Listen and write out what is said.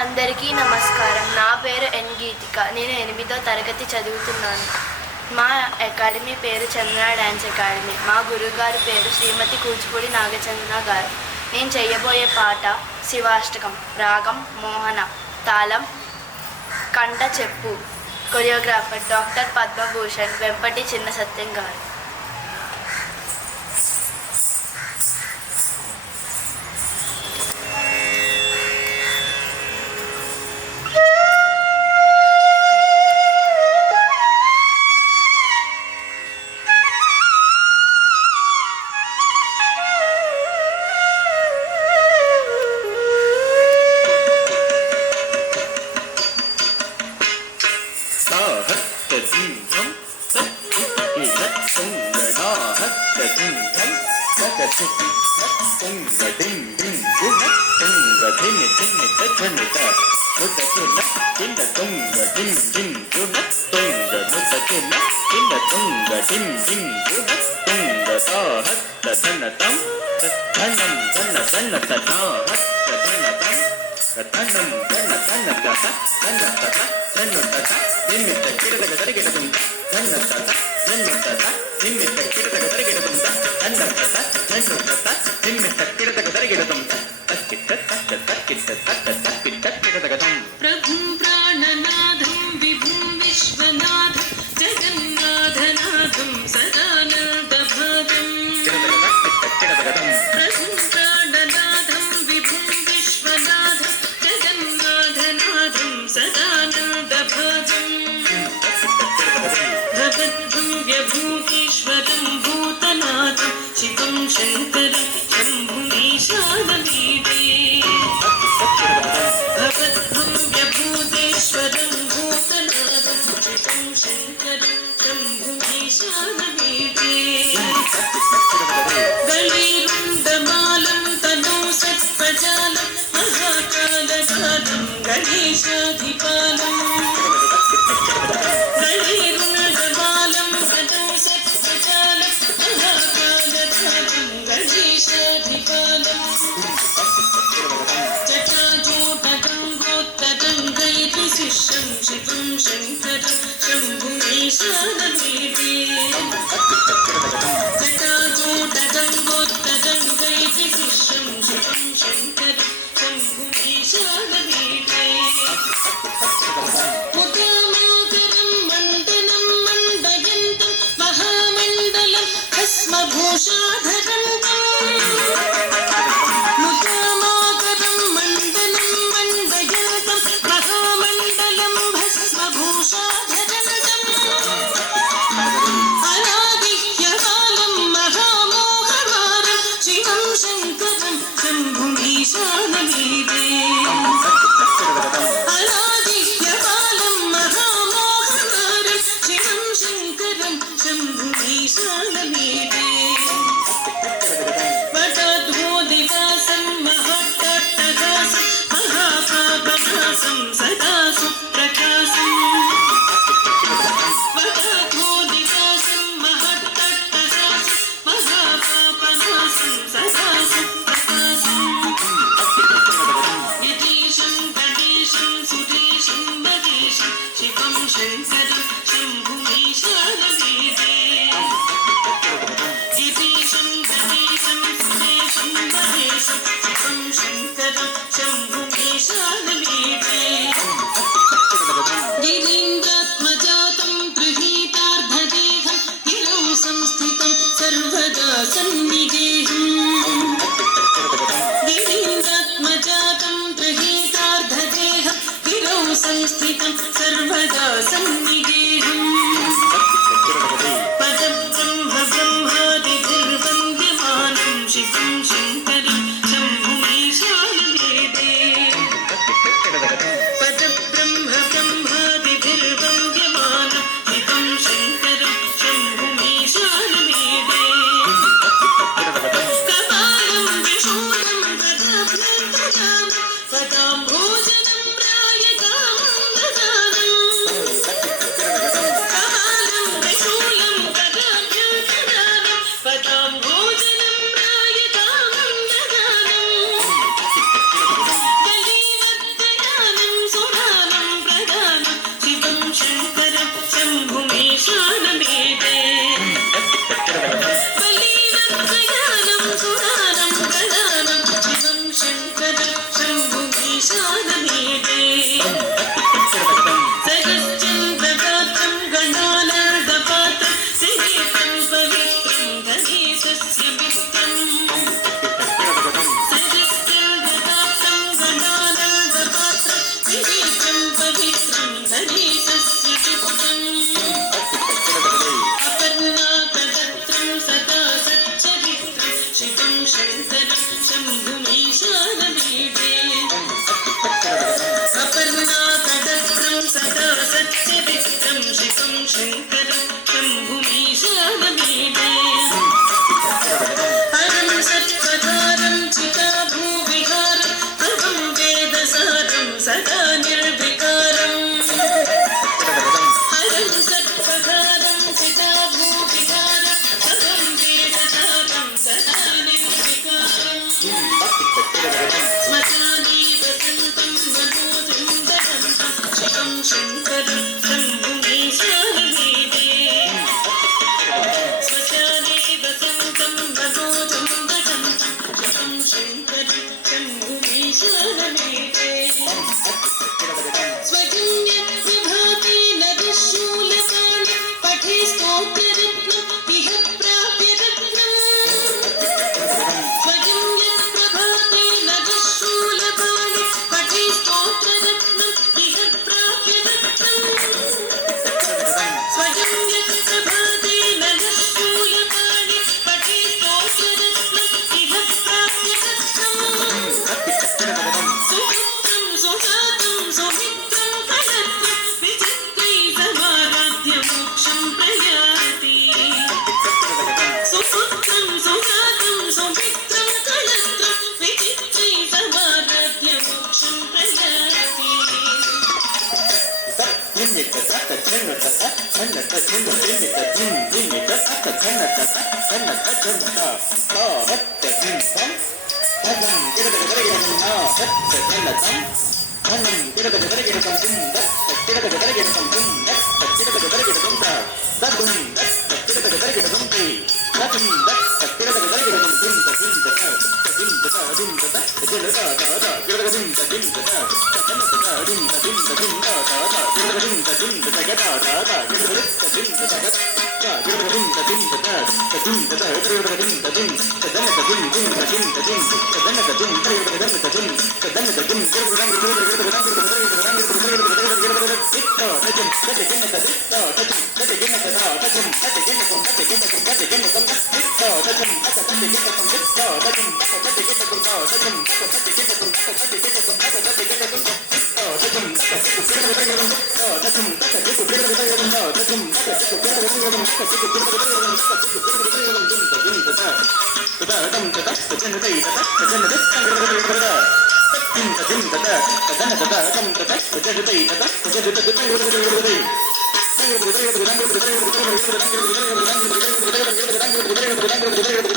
అందరికీ నమస్కారం. నా పేరు ఎన్ గీతిక. నేను 8వ తరగతి చదువుతున్నాను. మా అకాడమీ పేరు చంద్ర డ్యాన్స్ అకాడమీ. మా గురువుగారి పేరు శ్రీమతి కూచిపూడి నాగచంద్ర గారు. నేను చేయబోయే పాట శివాష్టకం. రాగం మోహన, తాళం కంట చెప్పు. కొరియోగ్రాఫర్ డాక్టర్ పద్మభూషణ్, వెంపటి చిన్న సత్యం గారు. ప్రభుం ప్రాణనాథం విభుం విశ్వనాథం జగన్నాథనాథం సదానందభాగం. ప్రభుం ప్రాణనాథం విభుం విశ్వనాథం జగన్నాథనాథం సదానందభాగం. భగద్భవ్యభూతీశ్వరం భూతనాథం శివం శంకరం శంభుమీశానమీడే. భగద్భవ్యభూతేశ్వరం భూతనాథం శివం శంకరం శంభుమీశానమీడే. గళీరుండమాలం తనో సత్పజాలం మహాకాలకాలం గణేశాధిపాలం. గళీరుండమాలం తనో సత్పజాలం మహాకాలకాలం గణేశాధిపాలం. జటాజూటగంగోత్తరంగైతి శిష్యం శివం శంకరం శంభుమీశానమీడే. జటాజూటగంగోత్తరంగైతి శిష్యం శివం శంకరం శంభుమీశానమీడే. ముదామాకరం మండనం మండయంతం మహామండలం భస్మభూషాధరంతం. ముదామాకరం మండనం మండయంతం మహామండలం భస్మభూషాధరంతం. అనాదిహ్యకాలం మహామోహమారం శివం శంకరం శంభుమీశానమీడే. అనాదిహ్యకాలం మహామోహమారం శివం శంకరం శంభుమీశానమీడే. వటాద్భోదివాసం మహట్టట్టహాసం మహాపాపనాశం సదా సుప్రకాశం. వటాద్భోదివాసం మహట్టట్టహాసం మహాపాపనాశం సదా సుప్రకాశం. యతీశం గణేశం సురేశం మహేశం శివం శంకరం శంభుమీశానమీడే. యతీశం గణేశం సురేశం మహేశం శివం శంకరం శంభుమీశానమీడే. గిరీంద్రాత్మజాతం గృహీతార్ధదేహం గిరౌ సంస్థితం సర్వదా సన్నిగేహం. గిరీంద్రాత్మజాతం గృహీతార్ధదేహం గిరౌ సంస్థితం సర్వదా సన్నిగేహం. పదబ్రహ్మ బ్రహ్మాదిభిర్వంద్యమానం శివం శంకరం శంభుమీశానమీడే. పదబ్రహ్మ బ్రహ్మాదిభిర్వంద్యమానం శివం శంకరం శంభుమీశానమీడే. కపాలం విశూలం గదాభ్యంతరామం పదాంభోజనం ప్రాయకామం దదానం. కపాలం విశూలం గదాభ్యంతరామం పదాంభోజనం ప్రాయకామం దదానం. शम्भुमीशानमीडे सहस्रचन्द्रगात्रं गणानार्धपात्रं त्रिनेत्रं पवित्रं गणेशस्य मित्रम् सहस्रचन्द्रगात्रं गणानार्धपात्रं त्रिनेत्रं पवित्रं गणेशस्य मित्रम् अपर्णाकदत्रं सदा सच्चरित्रं शिवं शङ्करं शम्भुमीशानमीडे अपर्णाकदत्रं सदा सच्चरित्रं शिवं शङ्करं शम्भुमीशानमीडे हरं सत्पथारं चिताभूविहारं प्रभं वेदसारं सदा निर्विकारम् हरं सत्पथारं चिताभूविहारं प्रभं वेदसारं सदा निर्विकारम् स्मशाने वसन्तं मनोजं वदन्तं शिवं शङ्करं शम्भुमीशानमीडे स्मशाने वसन्तं मनोजं वदन्तं शिवं शङ्करं शम्भुमीशानमीडे स्वजन्यप्रभाते नरशूलपाणि पठे स्तोत्ररत्नम् इह प्राप्य रत्नम् स्वजन्यप्रभाते नरशूलपाणि पठे स्तोत्ररत्नम् इह प्राप्य रत्नम् स्वजन्यप्रभाते नरशूलपाणि पठे स्तोत्ररत्नम् इह प्राप्य रत्नम् सुमित्रं सुजातं सुमित्रं कलत्रं विचित्रै समाराध्य मोक्षं प्रयाति सुपुत्रं सुजातं सुमित्रं कलत्रं विचित्रै समाराध्य मोक्षं प्रयाति Thank you.